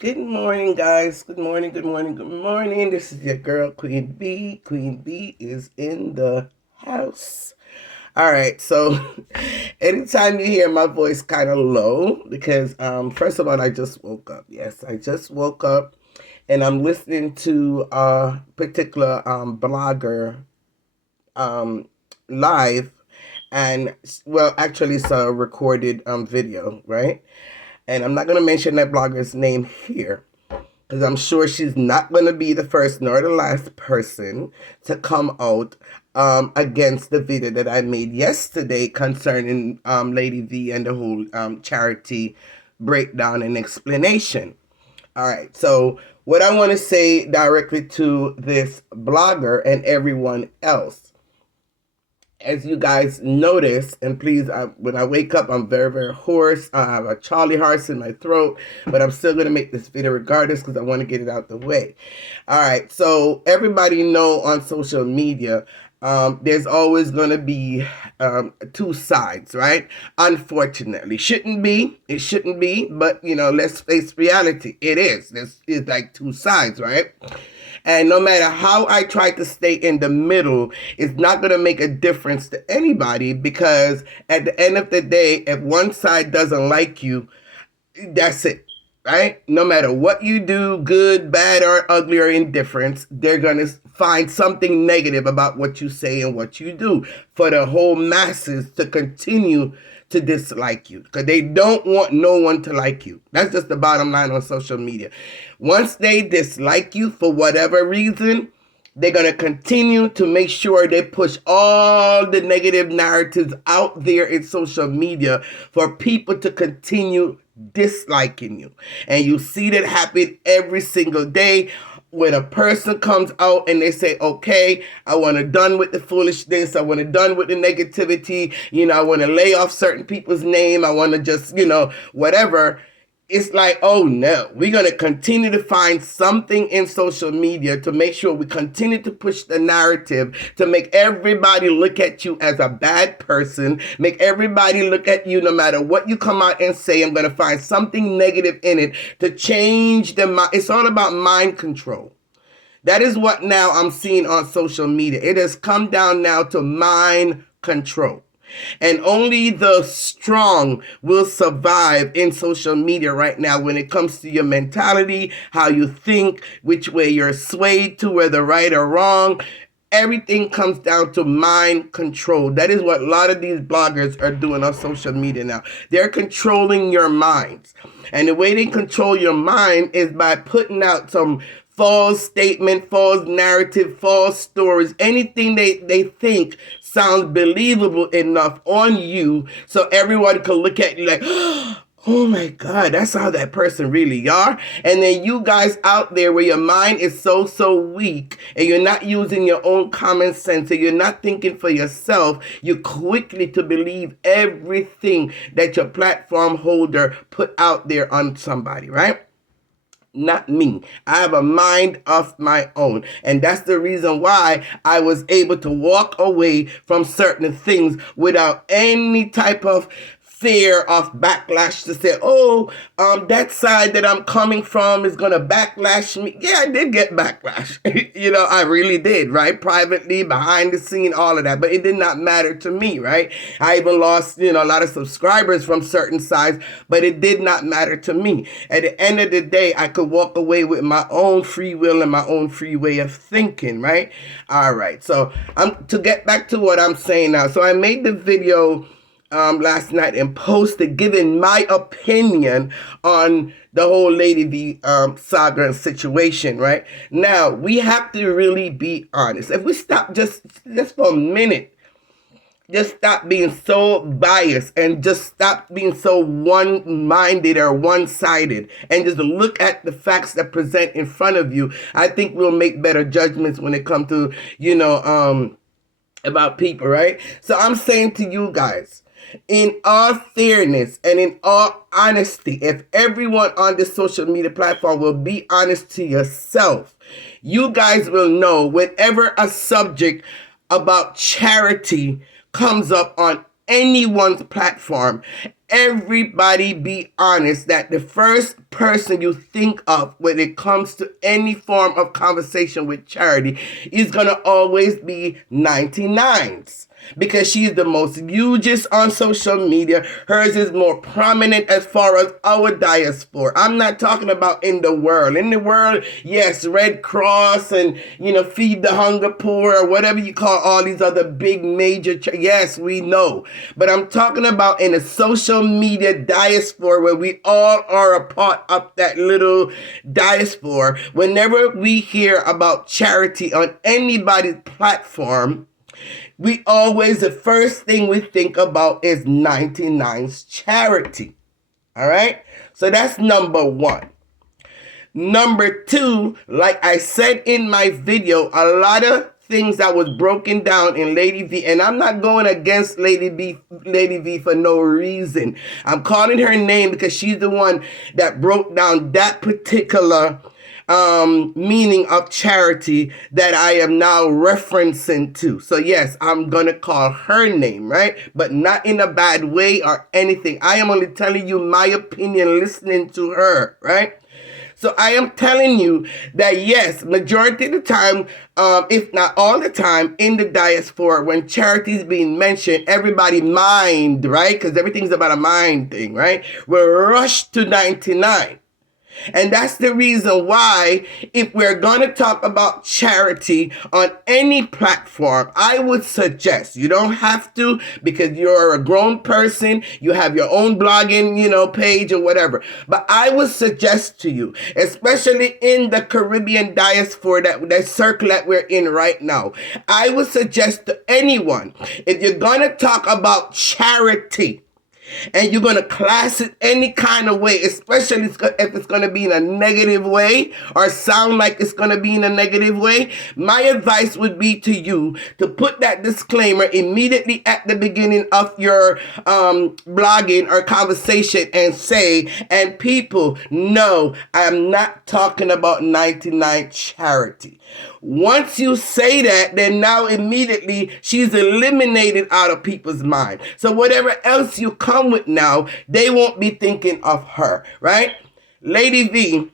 Good morning, guys. Good morning, good morning, good morning. This is your girl, Queen B. Queen B is in the house. All right, so anytime you hear my voice kind of low, because first of all, I just woke up. Yes, I just woke up and I'm listening to a particular blogger um, live, and well, actually, it's a recorded video, right? And I'm not going to mention that blogger's name here because I'm sure she's not going to be the first nor the last person to come out against the video that I made yesterday concerning Lady V and the whole charity breakdown and explanation. All right, so what I want to say directly to this blogger and everyone else, as you guys notice, and please, when I wake up, I'm very, very hoarse. I have a Charlie horse in my throat, but I'm still going to make this video regardless because I want to get it out the way. All right, so everybody know on social media, there's always going to be two sides, right? Unfortunately, shouldn't be. It shouldn't be, but let's face reality. It is. It's like two sides, right? And no matter how I try to stay in the middle, it's not going to make a difference to anybody because at the end of the day, if one side doesn't like you, that's it, right? No matter what you do, good, bad, or ugly, or indifference, they're going to find something negative about what you say and what you do for the whole masses to continue to dislike you because they don't want no one to like you. That's just the bottom line on social media. Once they dislike you for whatever reason, they're going to continue to make sure they push all the negative narratives out there in social media for people to continue disliking you. And you see that happen every single day when a person comes out and they say, okay, I want to done with the foolishness. I want to done with the negativity. I want to lay off certain people's name. I want to just, whatever. It's like, oh no, we're going to continue to find something in social media to make sure we continue to push the narrative to make everybody look at you as a bad person, make everybody look at you no matter what you come out and say. I'm going to find something negative in it to change the mind. It's all about mind control. That is what now I'm seeing on social media. It has come down now to mind control. And only the strong will survive in social media right now when it comes to your mentality, how you think, which way you're swayed to, whether right or wrong. Everything comes down to mind control. That is what a lot of these bloggers are doing on social media now. They're controlling your minds. And the way they control your mind is by putting out some false statement, false narrative, false stories, anything they think sounds believable enough on you so everyone can look at you like, oh my God, that's how that person really are. And then you guys out there where your mind is so weak and you're not using your own common sense and you're not thinking for yourself, you quickly to believe everything that your platform holder put out there on somebody, right? Not me. I have a mind of my own. And that's the reason why I was able to walk away from certain things without any type of fear of backlash to say, oh, that side that I'm coming from is going to backlash me. Yeah, I did get backlash. I really did, right? Privately, behind the scene, all of that. But it did not matter to me, right? I even lost, a lot of subscribers from certain sides, but it did not matter to me. At the end of the day, I could walk away with my own free will and my own free way of thinking, right? All right. So to get back to what I'm saying now. So I made the video last night and posted giving my opinion on the whole Lady V saga and situation, right? Now, we have to really be honest. If we stop just for a minute, just stop being so biased and just stop being so one-minded or one-sided and just look at the facts that present in front of you, I think we'll make better judgments when it comes to, about people, right? So I'm saying to you guys, in all fairness and in all honesty, if everyone on this social media platform will be honest to yourself, you guys will know whenever a subject about charity comes up on anyone's platform, everybody be honest that the first person you think of when it comes to any form of conversation with Charity is going to always be 99s. Because she's the most hugest on social media. Hers is more prominent as far as our diaspora. I'm not talking about in the world. In the world, yes, Red Cross and, Feed the Hunger Poor or whatever you call all these other big major, yes, we know. But I'm talking about in a social media diaspora where we all are a part of that little diaspora. Whenever we hear about Charity on anybody's platform, we always, the first thing we think about is 99's Charity. All right? So that's number one. Number two, like I said in my video, a lot of things that was broken down in Lady V, and I'm not going against Lady V for no reason. I'm calling her name because she's the one that broke down that particular meaning of charity that I am now referencing to. So yes, I'm gonna call her name, right? But not in a bad way or anything. I am only telling you my opinion listening to her, right? So I am telling you that yes, majority of the time, if not all the time, in the diaspora, when charity is being mentioned, everybody mind, right? Because everything's about a mind thing, right? We're rushed to 99. And that's the reason why, if we're going to talk about charity on any platform, I would suggest, you don't have to because you're a grown person, you have your own blogging, page or whatever. But I would suggest to you, especially in the Caribbean diaspora, that circle that we're in right now, I would suggest to anyone, if you're going to talk about charity, and you're going to class it any kind of way, especially if it's going to be in a negative way or sound like it's going to be in a negative way, my advice would be to you to put that disclaimer immediately at the beginning of your blogging or conversation and say, and people know I'm not talking about 99 Charity. Once you say that, then now immediately she's eliminated out of people's mind. So whatever else you come with now, they won't be thinking of her, right? Lady V,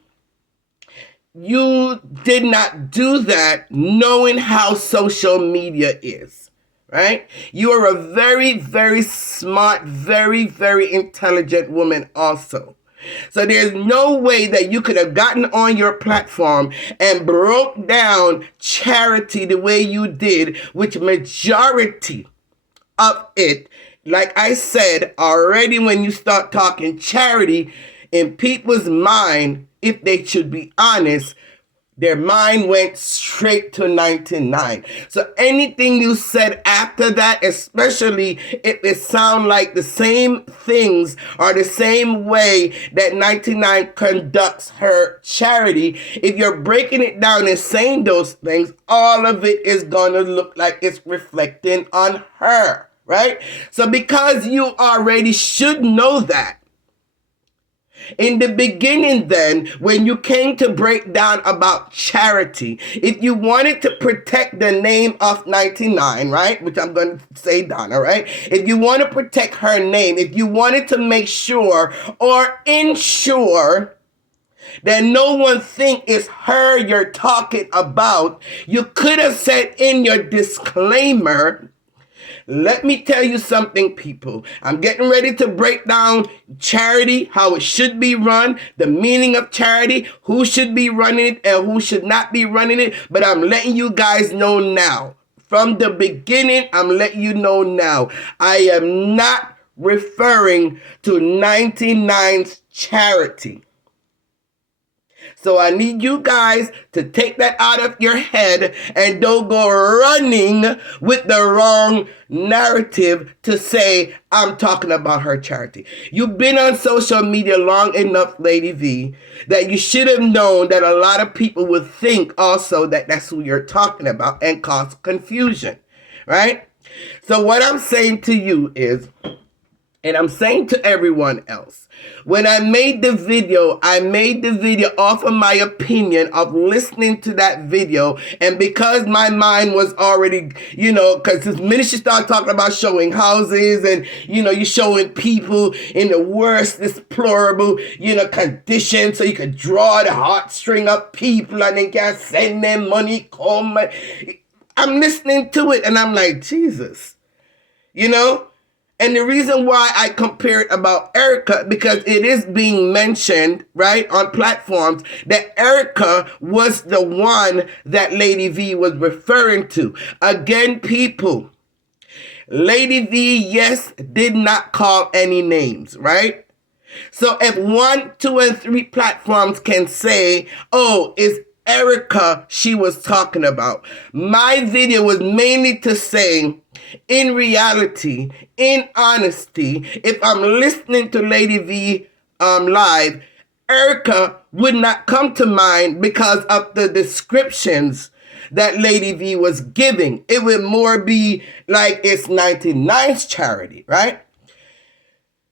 you did not do that knowing how social media is, right? You are a very, very smart, very, very intelligent woman also. So there's no way that you could have gotten on your platform and broke down charity the way you did, which majority of it, like I said already, when you start talking charity, in people's mind, if they should be honest, their mind went straight to 99. So anything you said after that, especially if it sound like the same things or the same way that 99 conducts her charity, if you're breaking it down and saying those things, all of it is going to look like it's reflecting on her, right? So because you already should know that, in the beginning then, when you came to break down about charity, if you wanted to protect the name of 99, right, which I'm going to say Donna, right, if you want to protect her name, if you wanted to make sure or ensure that no one think it's her you're talking about, you could have said in your disclaimer, let me tell you something, people. I'm getting ready to break down charity, how it should be run, the meaning of charity, who should be running it and who should not be running it. But I'm letting you guys know now. From the beginning, I'm letting you know now. I am not referring to 99's charity. So I need you guys to take that out of your head and don't go running with the wrong narrative to say, I'm talking about her charity. You've been on social media long enough, Lady V, that you should have known that a lot of people would think also that that's who you're talking about and cause confusion, right? So what I'm saying to you is, And I'm saying to everyone else, when I made the video off of my opinion of listening to that video. And because my mind was already, because the minute you start talking about showing houses and, you're showing people in the worst, deplorable, condition, so you can draw the heartstring of people and then can send them money, come. I'm listening to it and I'm like, Jesus, And the reason why I compare it about Erica, because it is being mentioned, right, on platforms that Erica was the one that Lady V was referring to. Again, people, Lady V, yes, did not call any names, right? So if 1, 2, and 3 platforms can say, oh, it's Erica she was talking about. My video was mainly to say, in reality, in honesty, if I'm listening to Lady V live, Erica would not come to mind because of the descriptions that Lady V was giving. It would more be like it's 99's charity, right?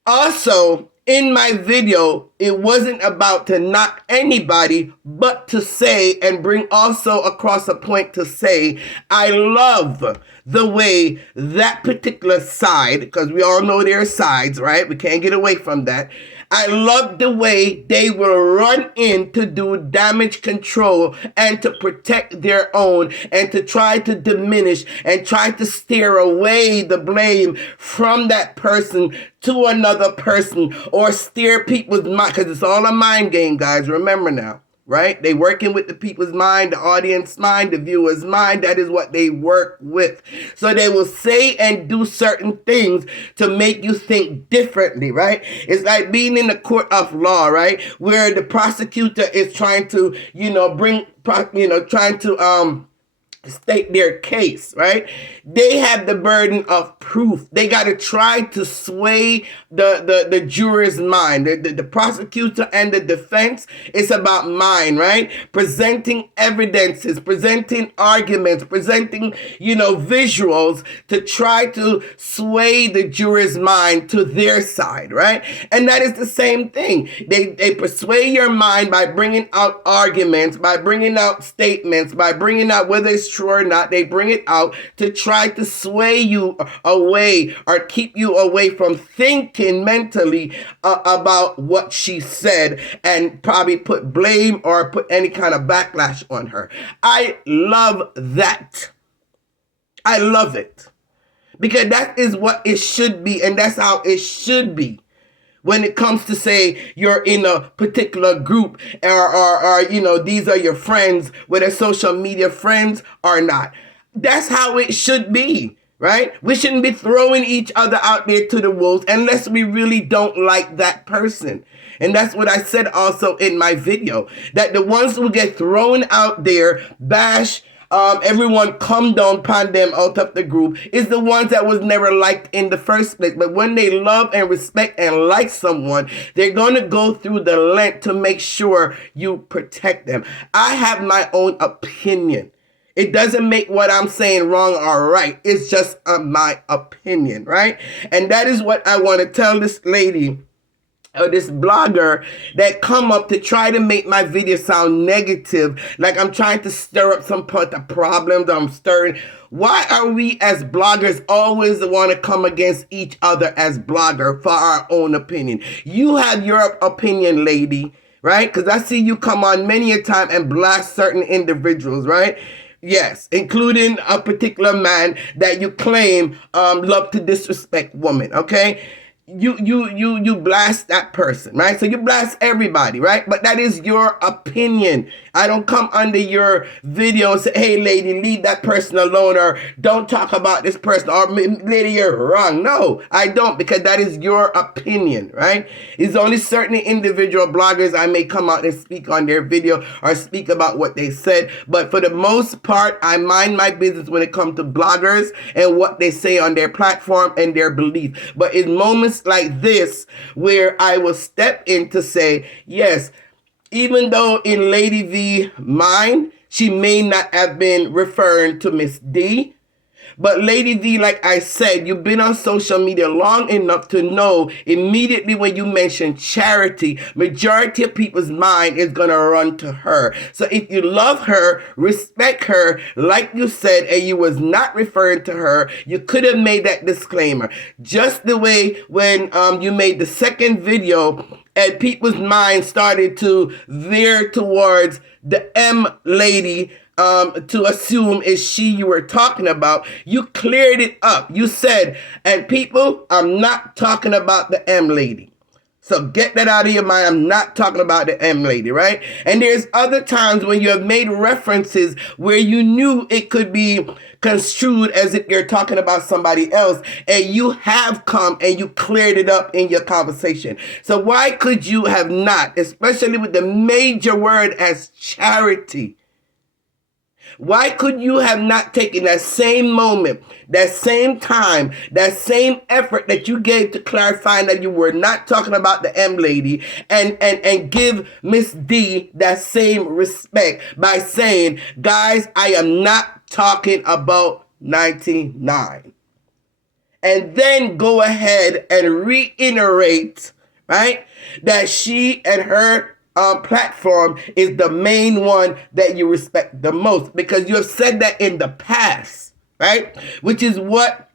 Also, in my video, it wasn't about to knock anybody, but to say and bring also across a point to say, I love the way that particular side, because we all know there are sides, right? We can't get away from that. I love the way they will run in to do damage control and to protect their own and to try to diminish and try to steer away the blame from that person to another person or steer people's mind, because it's all a mind game, guys. Remember now. Right? They working with the people's mind, the audience mind, the viewer's mind. That is what they work with. So they will say and do certain things to make you think differently, right? It's like being in the court of law, right? Where the prosecutor is trying to, trying to state their case, right? They have the burden of proof. They got to try to sway the juror's mind. The prosecutor and the defense, it's about mind, right? Presenting evidences, presenting arguments, presenting, visuals to try to sway the juror's mind to their side, right? And that is the same thing. They persuade your mind by bringing out arguments, by bringing out statements, by bringing out whether it's true or not. They bring it out to try to sway you away or keep you away from thinking mentally about what she said and probably put blame or put any kind of backlash on her. I love that. I love it. Because that is what it should be, and that's how it should be. When it comes to say you're in a particular group or these are your friends, whether social media friends or not. That's how it should be, right? We shouldn't be throwing each other out there to the wolves unless we really don't like that person. And that's what I said also in my video, that the ones who get thrown out there, bash, everyone come down upon them out of the group is the ones that was never liked in the first place. But when they love and respect and like someone, they're going to go through the length to make sure you protect them. I have my own opinion. It doesn't make what I'm saying wrong or right. It's just my opinion, right? And that is what I want to tell this lady or this blogger that come up to try to make my video sound negative, like I'm trying to stir up some part of problems I'm stirring. Why are we as bloggers always want to come against each other as blogger for our own opinion? You have your opinion, lady, right? Because I see you come on many a time and blast certain individuals, right? Yes, including a particular man that you claim love to disrespect women, okay? You blast that person, right? So you blast everybody, right? But that is your opinion. I don't come under your video and say, hey, lady, leave that person alone, or don't talk about this person, or lady, you're wrong. No, I don't, because that is your opinion, right? It's only certain individual bloggers I may come out and speak on their video or speak about what they said. But for the most part, I mind my business when it comes to bloggers and what they say on their platform and their belief. But in moments like this, where I will step in to say, yes, even though in Lady V mind, she may not have been referring to Miss D, But Lady V, like I said, you've been on social media long enough to know immediately when you mention Charity, majority of people's mind is going to run to her. So if you love her, respect her, like you said, and you was not referring to her, you could have made that disclaimer. Just the way when you made the second video and people's minds started to veer towards the M lady, to assume is she you were talking about, you cleared it up. You said, and people, I'm not talking about the M lady. So get that out of your mind. I'm not talking about the M lady, right? And there's other times when you have made references where you knew it could be construed as if you're talking about somebody else, and you have come and you cleared it up in your conversation. So why could you have not, especially with the major word as charity? Why could you have not taken that same moment, that same time, that same effort that you gave to clarifying that you were not talking about the M lady, and give Miss D that same respect by saying, guys, I am not talking about 99. And then go ahead and reiterate, right, that she and her platform is the main one that you respect the most, because you have said that in the past, right? Which is what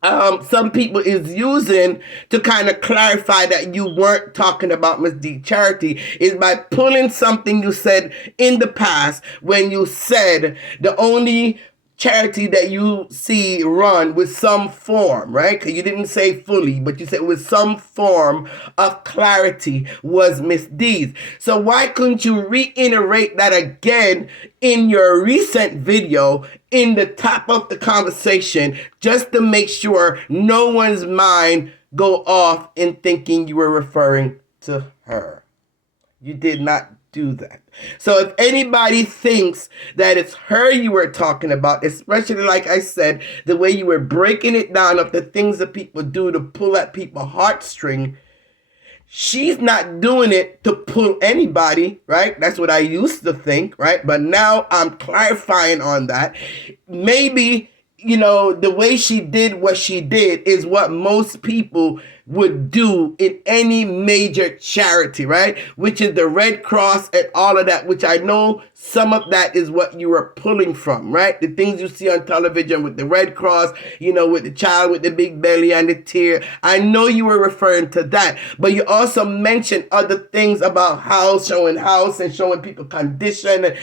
some people is using to kind of clarify that you weren't talking about Miss D Charity, is by pulling something you said in the past when you said the only charity that you see run with some form, right? Because you didn't say fully, but you said with some form of clarity was Miss D's. So why couldn't you reiterate that again in your recent video in the top of the conversation, just to make sure no one's mind go off in thinking you were referring to her? You did not do that. So if anybody thinks that it's her you were talking about, especially like I said, the way you were breaking it down of the things that people do to pull at people's heartstring, she's not doing it to pull anybody, right? That's what I used to think, right? But now I'm clarifying on that. Maybe, the way she did what she did is what most people would do in any major charity, right? Which is the Red Cross and all of that, which I know some of that is what you were pulling from, right? The things you see on television with the Red Cross, with the child with the big belly and the tear. I know you were referring to that, but you also mentioned other things about house and showing people condition, and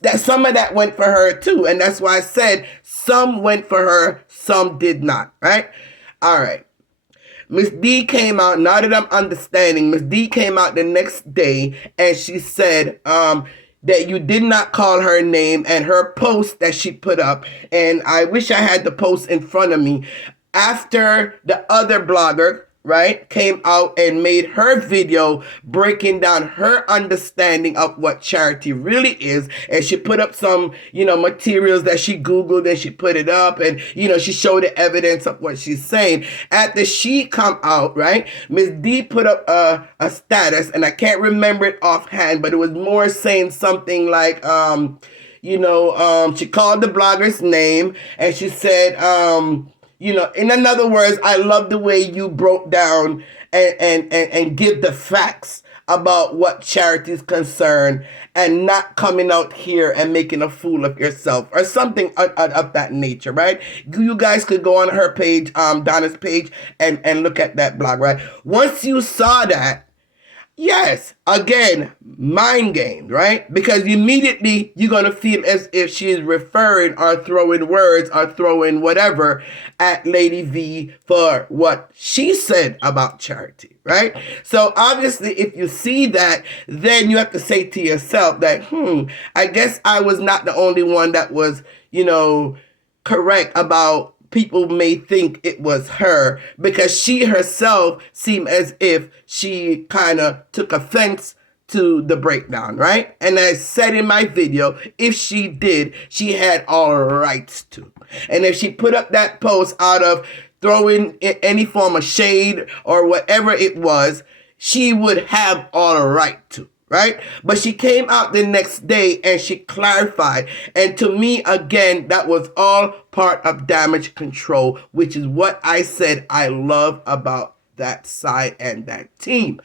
that some of that went for her too. And that's why I said some went for her, some did not, right? All right. Miss D came out, now that I'm understanding, Miss D came out the next day and she said that you did not call her name, and her post that she put up, and I wish I had the post in front of me, after the other blogger, right, came out and made her video breaking down her understanding of what charity really is. And she put up some, materials that she Googled, and she put it up, and, she showed the evidence of what she's saying. After she come out, right, Miss D put up a status, and I can't remember it offhand, but it was more saying something like, she called the blogger's name, and she said, in other words, I love the way you broke down and give the facts about what charity is concerned, and not coming out here and making a fool of yourself or something of that nature, right? You guys could go on her page, Donna's page, and look at that blog, right? Once you saw that, yes, again, mind games, right? Because immediately you're going to feel as if she is referring or throwing words or throwing whatever at Lady V for what she said about charity, right? So obviously, if you see that, then you have to say to yourself that, I guess I was not the only one that was, correct about people may think it was her, because she herself seemed as if she kind of took offense to the breakdown, right? And I said in my video, if she did, she had all rights to. And if she put up that post out of throwing any form of shade or whatever it was, she would have all right to, right? But she came out the next day and she clarified. And to me, again, that was all part of damage control, which is what I said I love about that side and that team.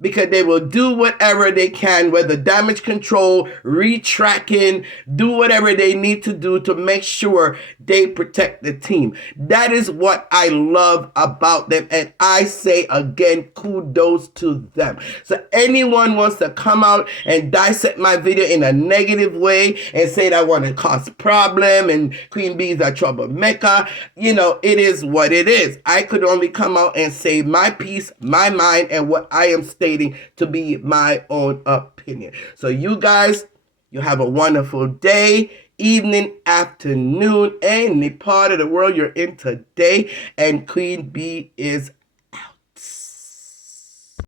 Because they will do whatever they can, whether damage control, retracking, do whatever they need to do to make sure they protect the team. That is what I love about them. And I say again, kudos to them. So anyone wants to come out and dissect my video in a negative way and say that I want to cause problem and Queen Bee is a troublemaker, it is what it is. I could only come out and say my piece, my mind, and what I am stating to be my own opinion. So you guys, you have a wonderful day, evening, afternoon, any part of the world you're in today. And Queen Bee is